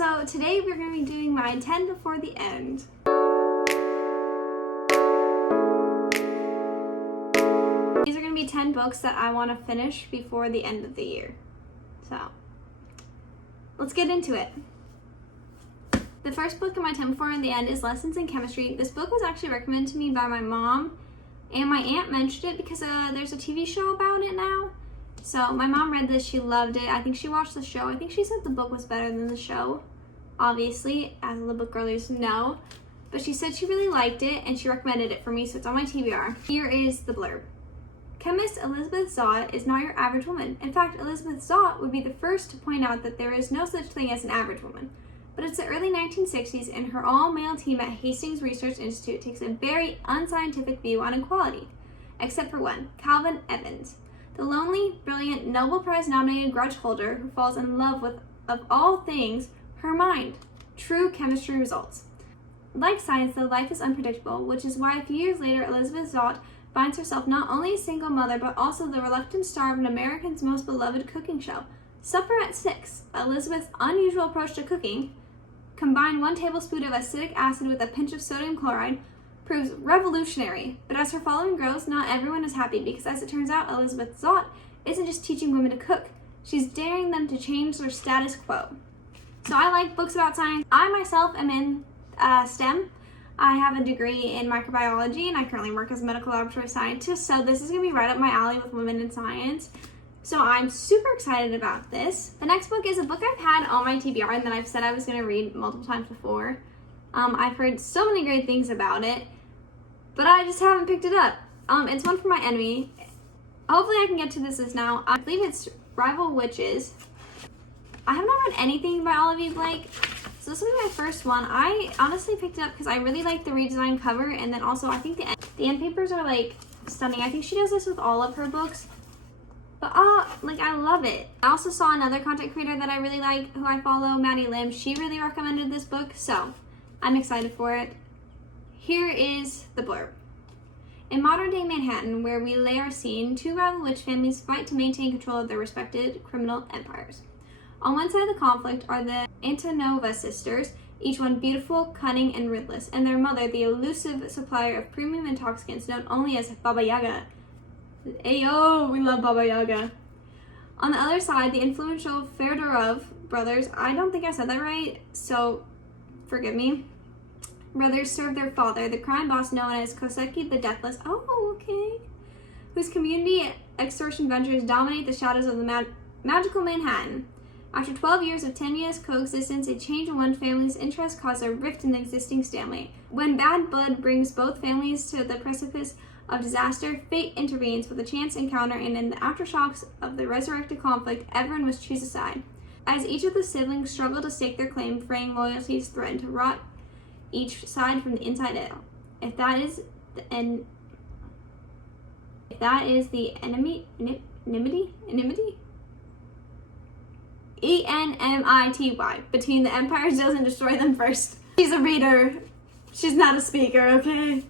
So today we're going to be doing my 10 before the end. These are going to be 10 books that I want to finish before the end of the year. So let's get into it. The first book in my 10 before the end is Lessons in Chemistry. This book was actually recommended to me by my mom, and my aunt mentioned it because there's a TV show about it now. So my mom read this, she loved it. I think she watched the show. I think she said the book was better than the show, obviously, as the book girlies know. But she said she really liked it, and she recommended it for me, so it's on my TBR. Here is the blurb. Chemist Elizabeth Zott is not your average woman. In fact, Elizabeth Zott would be the first to point out that there is no such thing as an average woman. But it's the early 1960s, and her all-male team at Hastings Research Institute takes a very unscientific view on equality. Except for one, Calvin Evans, the lonely, brilliant, Nobel Prize-nominated grudge holder who falls in love with, of all things, her mind. True chemistry results. Like science, though, life is unpredictable, which is why a few years later, Elizabeth Zott finds herself not only a single mother, but also the reluctant star of an American's most beloved cooking show. Supper at 6. Elizabeth's unusual approach to cooking, combine 1 tablespoon of acetic acid with a pinch of sodium chloride, proves revolutionary. But as her following grows, not everyone is happy because, as it turns out, Elizabeth Zott isn't just teaching women to cook. She's daring them to change their status quo. So I like books about science. I myself am in STEM. I have a degree in microbiology, and I currently work as a medical laboratory scientist. So this is going to be right up my alley with women in science. So I'm super excited about this. The next book is a book I've had on my TBR and that I've said I was going to read multiple times before. I've heard so many great things about it, but I just haven't picked it up. It's One for My Enemy. Hopefully I can get to this now. I believe it's Rival Witches. I have not read anything by Olivia Blake, so this will be my first one. I honestly picked it up because I really like the redesigned cover, and then also I think the end papers are like stunning. I think she does this with all of her books. But I love it. I also saw another content creator that I really like, who I follow, Maddie Lim. She really recommended this book, so I'm excited for it. Here is the blurb. In modern-day Manhattan, where we lay our scene, 2 rival witch families fight to maintain control of their respected criminal empires. On one side of the conflict are the Antonova sisters, each one beautiful, cunning, and ruthless, and their mother, the elusive supplier of premium intoxicants known only as Baba Yaga. Ayo, we love Baba Yaga. On the other side, the influential Fedorov brothers, I don't think I said that right, so forgive me. Brothers serve their father, the crime boss known as Koseki the Deathless, whose community extortion ventures dominate the shadows of the magical Manhattan. After 12 years of tenuous coexistence, a change in one family's interest caused a rift in the existing stalemate. When bad blood brings both families to the precipice of disaster, fate intervenes with a chance encounter, and in the aftershocks of the resurrected conflict, everyone must choose a side. As each of the siblings struggle to stake their claim, fraying loyalties threaten to rot each side from the inside out. If that is the enmity? ENMITY. Between the empires doesn't destroy them first. She's a reader. She's not a speaker, okay?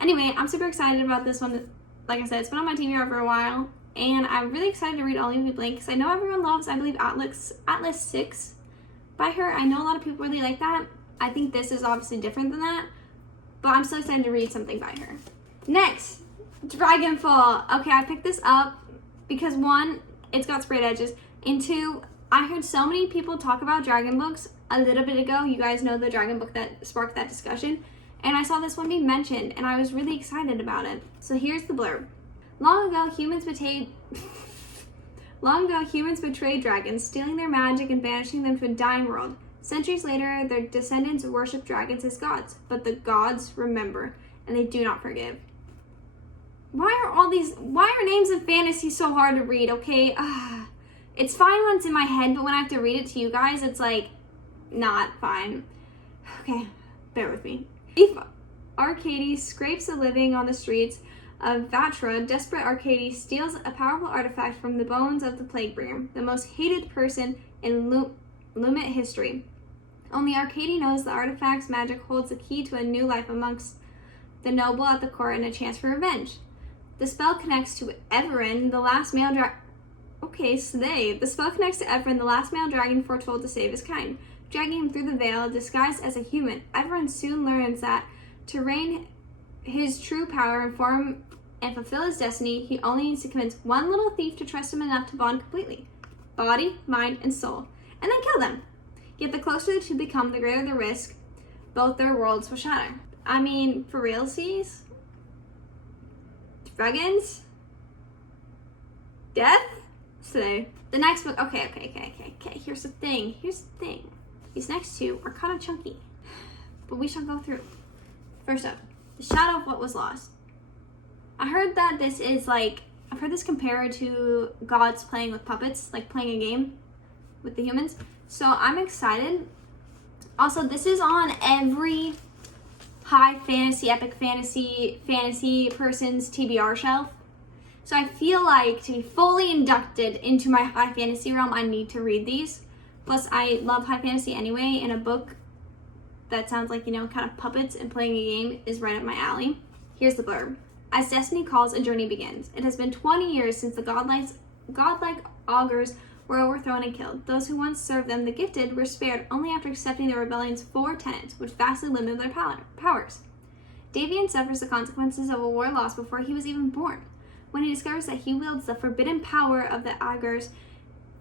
Anyway, I'm super excited about this one. Like I said, it's been on my TBR for a while, and I'm really excited to read Olivia Blake because I know everyone loves, I believe, Atlas 6 by her. I know a lot of people really like that. I think this is obviously different than that, but I'm so excited to read something by her. Next, Dragonfall. Okay, I picked this up because 1, it's got sprayed edges, and 2, I heard so many people talk about dragon books a little bit ago. You guys know the dragon book that sparked that discussion. And I saw this one being mentioned, and I was really excited about it. So here's the blurb. Long ago, humans betrayed dragons, stealing their magic and banishing them to a dying world. Centuries later, their descendants worship dragons as gods, but the gods remember, and they do not forgive. Why are names in fantasy so hard to read, okay? It's fine when it's in my head, but when I have to read it to you guys, it's like, not fine. Okay, bear with me. If Arcady scrapes a living on the streets of Vatra, desperate Arcady steals a powerful artifact from the bones of the Plaguebringer, the most hated person in Lumet history. Only Arcady knows the artifact's magic holds the key to a new life amongst the noble at the court and a chance for revenge. The spell connects to Everin, the last male Okay, slay. The spell connects to Everin, the last male dragon foretold to save his kind. Dragging him through the veil, disguised as a human, Everin soon learns that to reign his true power and form and fulfill his destiny, he only needs to convince one little thief to trust him enough to bond completely. Body, mind, and soul. And then kill them. Yet the closer the two become, the greater the risk. Both their worlds will shatter. I mean, for realsies? Dragons? Death? So, the next book, okay. Here's the thing. These next two are kind of chunky, but we shall go through. First up, The Shadow of What Was Lost. I heard that this is like, I've heard this compared to gods playing with puppets, like playing a game with the humans. So I'm excited. Also, this is on every high fantasy, epic fantasy person's TBR shelf. So I feel like to be fully inducted into my high fantasy realm, I need to read these. Plus, I love high fantasy anyway, and a book that sounds like, kind of puppets and playing a game is right up my alley. Here's the blurb. As destiny calls, a journey begins. It has been 20 years since the godlike augurs were overthrown and killed. Those who once served them, the gifted, were spared only after accepting the rebellion's 4 tenets, which vastly limited their powers. Davian suffers the consequences of a war lost before he was even born. When he discovers that he wields the forbidden power of the augurs,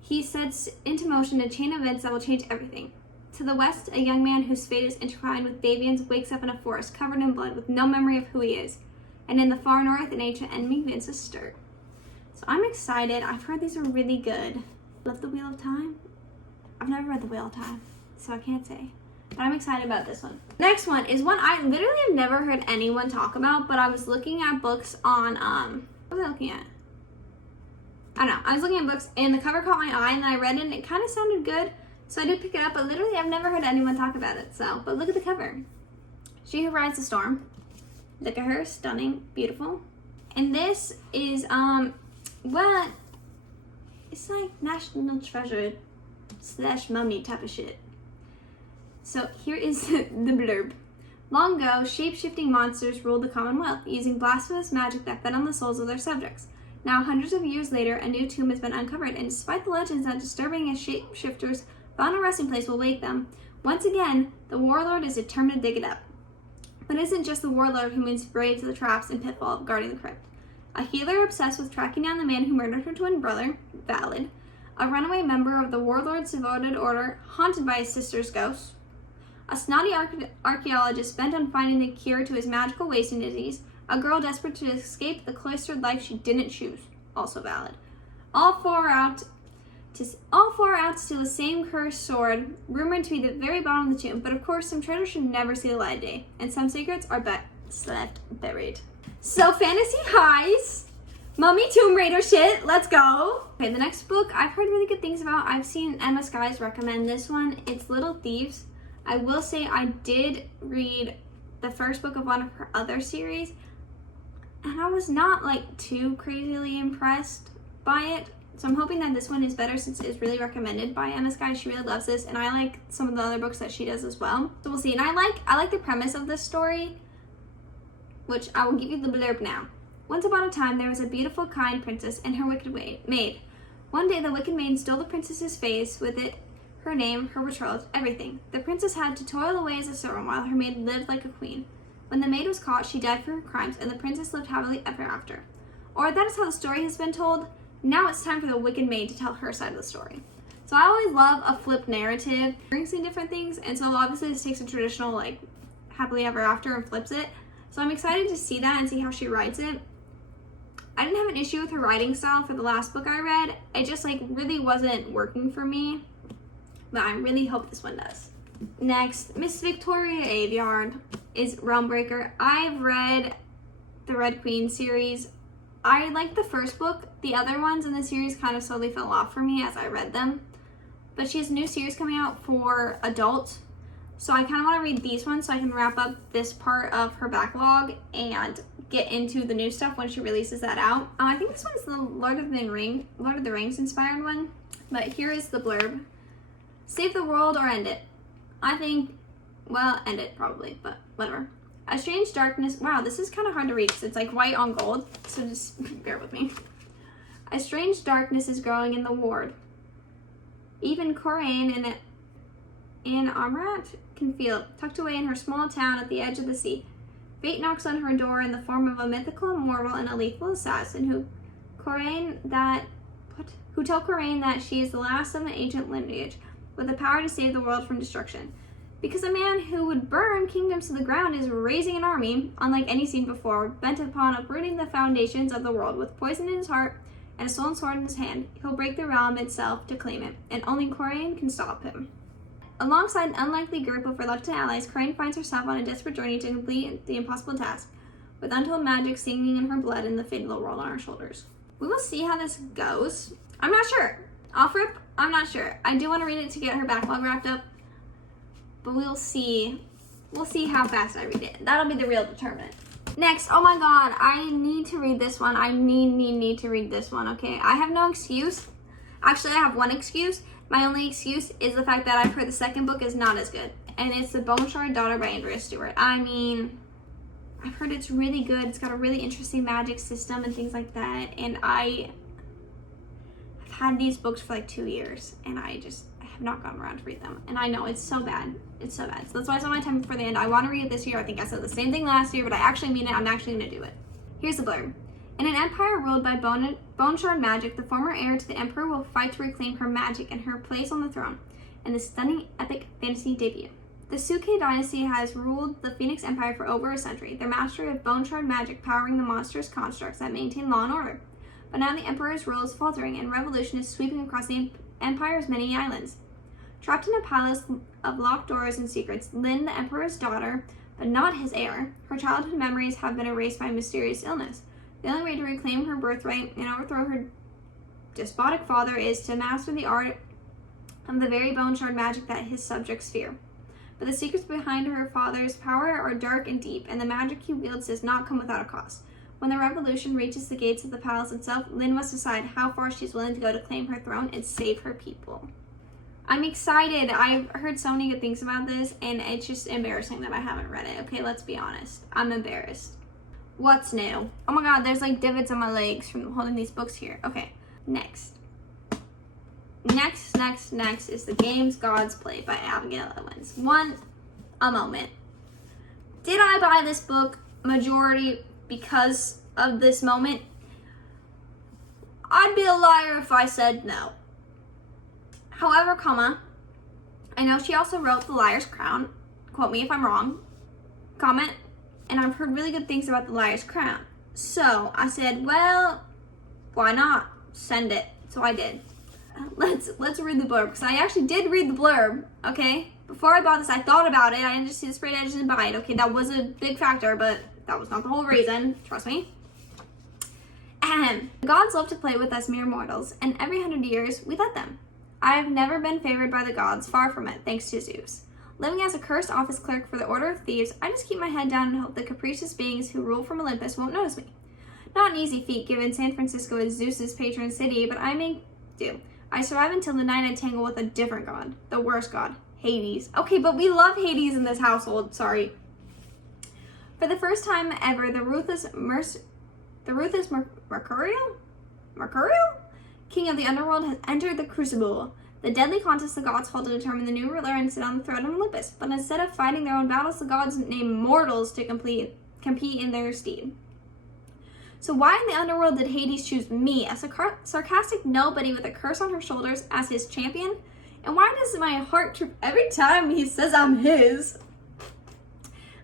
he sets into motion a chain of events that will change everything. To the west, a young man whose fate is intertwined with Davian's wakes up in a forest covered in blood with no memory of who he is. And in the far north, an ancient enemy begins to stir. So I'm excited. I've heard these are really good. Love The Wheel of Time? I've never read The Wheel of Time, so I can't say. But I'm excited about this one. Next one is one I literally have never heard anyone talk about, but I was looking at books on, what was I looking at? I don't know. I was looking at books and the cover caught my eye and then I read it and it kind of sounded good. So I did pick it up, but literally I've never heard anyone talk about it. But look at the cover. She Who Rides the Storm. Look at her, stunning, beautiful. And this is, well, it's like National Treasure / mummy type of shit. So here is the blurb. Long ago, shape-shifting monsters ruled the Commonwealth, using blasphemous magic that fed on the souls of their subjects. Now, hundreds of years later, a new tomb has been uncovered, and despite the legends that disturbing as shapeshifters found a resting place will wake them, once again, the warlord is determined to dig it up. But it isn't just the warlord who means brave to the traps and pitfall of guarding the crypt. A healer obsessed with tracking down the man who murdered her twin brother, Valid, a runaway member of the warlord's devoted order haunted by his sister's ghost, a snotty archaeologist bent on finding the cure to his magical wasting disease, a girl desperate to escape the cloistered life she didn't choose, also Valid. All four out to steal the same cursed sword, rumored to be the very bottom of the tomb, but of course some treasure should never see the light of day, and some secrets are best left buried. So fantasy highs, mummy Tomb Raider shit, let's go! Okay, the next book I've heard really good things about. I've seen Emma Skies recommend this one. It's Little Thieves. I will say I did read the first book of one of her other series, and I was not like too crazily impressed by it. So I'm hoping that this one is better since it is really recommended by Emma Skies. She really loves this, and I like some of the other books that she does as well. So we'll see. And I like the premise of this story, which I will give you the blurb now. Once upon a time, there was a beautiful, kind princess and her wicked maid. One day, the wicked maid stole the princess's face, with it, her name, her betrothed, everything. The princess had to toil away as a servant while her maid lived like a queen. When the maid was caught, she died for her crimes, and the princess lived happily ever after. Or that is how the story has been told. Now it's time for the wicked maid to tell her side of the story. So I always love a flipped narrative, brings in different things, and so obviously this takes a traditional like happily ever after and flips it. So I'm excited to see that and see how she writes it. I didn't have an issue with her writing style for the last book I read. It just like really wasn't working for me, but I really hope this one does. Next, Miss Victoria Aveyard is Realmbreaker. I've read the Red Queen series. I liked the first book. The other ones in the series kind of slowly fell off for me as I read them. But she has a new series coming out for adults. So I kind of want to read these ones so I can wrap up this part of her backlog and get into the new stuff when she releases that out. I think this one's the Lord of the Rings inspired one. But here is the blurb. Save the world or end it. I think, well, end it probably, but whatever. A strange darkness. Wow, this is kind of hard to read because it's like white on gold. So just bear with me. A strange darkness is growing in the ward. Even Corain and Amrat can feel it, tucked away in her small town at the edge of the sea. Fate knocks on her door in the form of a mythical mortal and a lethal assassin who tell Corain that she is the last of an ancient lineage with the power to save the world from destruction. Because a man who would burn kingdoms to the ground is raising an army, unlike any seen before, bent upon uprooting the foundations of the world. With poison in his heart and a stolen sword in his hand, he'll break the realm itself to claim it, and only Corain can stop him. Alongside an unlikely group of reluctant allies, Corain finds herself on a desperate journey to complete the impossible task, with untold magic singing in her blood and the fatal world on her shoulders. We will see how this goes. I'm not sure. Off rip, I'm not sure. I do want to read it to get her backlog wrapped up, but we'll see. We'll see how fast I read it. That'll be the real determinant. Next, oh my god, I need to read this one. I need to read this one, okay? I have no excuse. Actually, I have one excuse. My only excuse is the fact that I've heard the second book is not as good. And it's The Bone Shard Daughter by Andrea Stewart. I mean, I've heard it's really good. It's got a really interesting magic system and things like that. And I've had these books for like 2 years, and I have not gotten around to read them. And I know it's so bad. It's so bad. So that's why I set my time for the end. I want to read it this year. I think I said the same thing last year, but I actually mean it. I'm actually going to do it. Here's the blurb. In an empire ruled by bone shard magic, the former heir to the emperor will fight to reclaim her magic and her place on the throne in the stunning epic fantasy debut. The Suke dynasty has ruled the Phoenix Empire for over a century, their mastery of bone shard magic powering the monstrous constructs that maintain law and order. But now the emperor's rule is faltering and revolution is sweeping across the empire's many islands. Trapped in a palace of locked doors and secrets, Lynn, the emperor's daughter, but not his heir, her childhood memories have been erased by a mysterious illness. The only way to reclaim her birthright and overthrow her despotic father is to master the art of the very bone shard magic that his subjects fear. But the secrets behind her father's power are dark and deep, and the magic he wields does not come without a cost. When the revolution reaches the gates of the palace itself, Lynn must decide how far she's willing to go to claim her throne and save her people. I'm excited. I've heard so many good things about this, and it's just embarrassing that I haven't read it. Okay, let's be honest. I'm embarrassed. What's new? Oh my god, there's like divots on my legs from holding these books here. Okay, next is The Games Gods Play by Abigail Owens. A moment. Did I buy this book majority because of this moment? I'd be a liar if I said no. However, I know she also wrote The Liar's Crown. Quote me if I'm wrong. Comment. And I've heard really good things about The Liar's Crown. So I said, well, why not? Send it. So I did. Let's read the blurb, because I actually did read the blurb, okay? Before I bought this, I thought about it. I didn't just see the sprayed edges and buy it, okay? That was a big factor, but that was not the whole reason. Trust me. The gods love to play with us mere mortals, and every 100 years, we let them. I have never been favored by the gods, far from it, thanks to Zeus. Living as a cursed office clerk for the Order of Thieves, I just keep my head down and hope the capricious beings who rule from Olympus won't notice me. Not an easy feat, given San Francisco is Zeus's patron city, but I may do. I survive until the night I tangle with a different god. The worst god. Hades. Okay, but we love Hades in this household. Sorry. For the first time ever, the ruthless Mercurial? King of the underworld has entered the Crucible, the deadly contest the gods hold to determine the new ruler and sit on the throne of Olympus. But instead of fighting their own battles, the gods name mortals to compete in their stead. So why in the underworld did Hades choose me, a sarcastic nobody with a curse on her shoulders, as his champion? And why does my heart trip every time he says I'm his?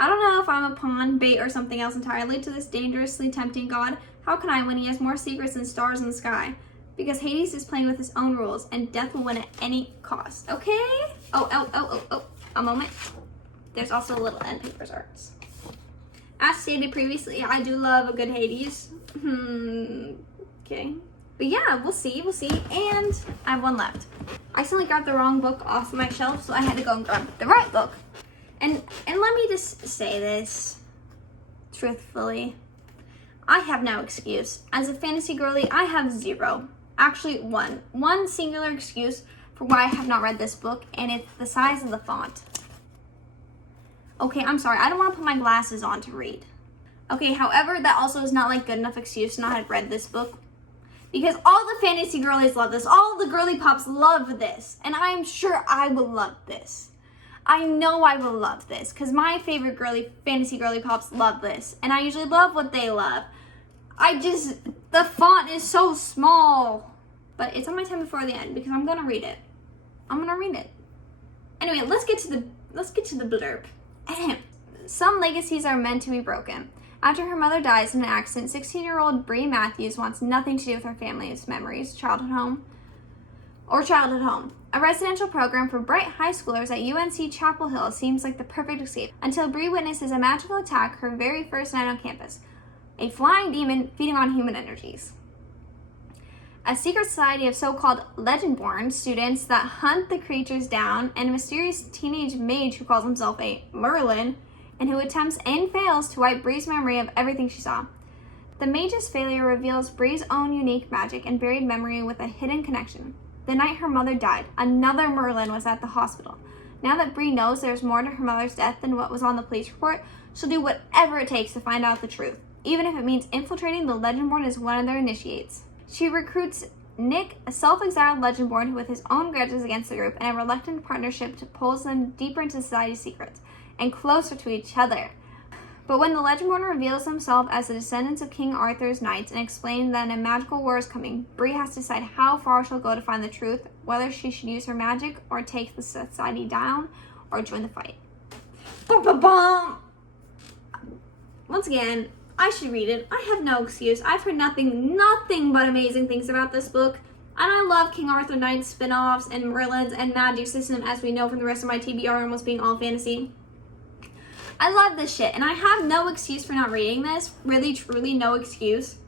I don't know if I'm a pawn, bait, or something else entirely to this dangerously tempting god. How can I when he has more secrets than stars in the sky? Because Hades is playing with his own rules, and death will win at any cost. Okay? Oh, a moment. There's also a little end papers arts. As stated previously, I do love a good Hades. Okay. But yeah, we'll see. And I have one left. I accidentally grabbed the wrong book off my shelf, so I had to go and grab the right book. And let me just say this truthfully. I have no excuse. As a fantasy girly, I have zero. Actually, one singular excuse for why I have not read this book, and it's the size of the font. Okay, I'm sorry. I don't want to put my glasses on to read. Okay, however, that also is not like good enough excuse to not have read this book. Because all the fantasy girlies love this. All the girly pops love this. And I'm sure I will love this. I know I will love this because my favorite fantasy girly pops love this. And I usually love what they love. The font is so small. But it's on my 10 before the end because I'm going to read it. Anyway, let's get to the blurb. Ahem. Some legacies are meant to be broken. After her mother dies in an accident, 16-year-old Bree Matthews wants nothing to do with her family's memories, childhood home. A residential program for bright high schoolers at UNC Chapel Hill seems like the perfect escape until Bree witnesses a magical attack her very first night on campus. A flying demon feeding on human energies. A secret society of so-called Legendborn students that hunt the creatures down, and a mysterious teenage mage who calls himself a Merlin, and who attempts and fails to wipe Bree's memory of everything she saw. The mage's failure reveals Bree's own unique magic and buried memory with a hidden connection. The night her mother died, another Merlin was at the hospital. Now that Bree knows there's more to her mother's death than what was on the police report, she'll do whatever it takes to find out the truth, even if it means infiltrating the Legendborn as one of their initiates. She recruits Nick, a self-exiled Legendborn who with his own grudges against the group and a reluctant partnership pulls them deeper into society's secrets and closer to each other. But when the Legendborn reveals himself as the descendants of King Arthur's knights and explains that a magical war is coming, Bree has to decide how far she'll go to find the truth, whether she should use her magic or take the society down or join the fight. Ba-ba-bum! Once again, I should read it. I have no excuse. I've heard nothing but amazing things about this book. And I love King Arthur Knights spin-offs and Merlins and Magic System, as we know from the rest of my TBR almost being all fantasy. I love this shit, and I have no excuse for not reading this. Really, truly, no excuse.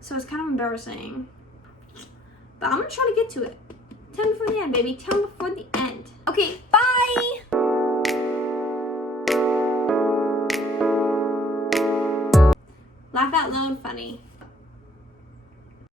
So it's kind of embarrassing. But I'm gonna try to get to it. 10 before the end, baby. 10 before the end. Okay, bye! Laugh out loud funny.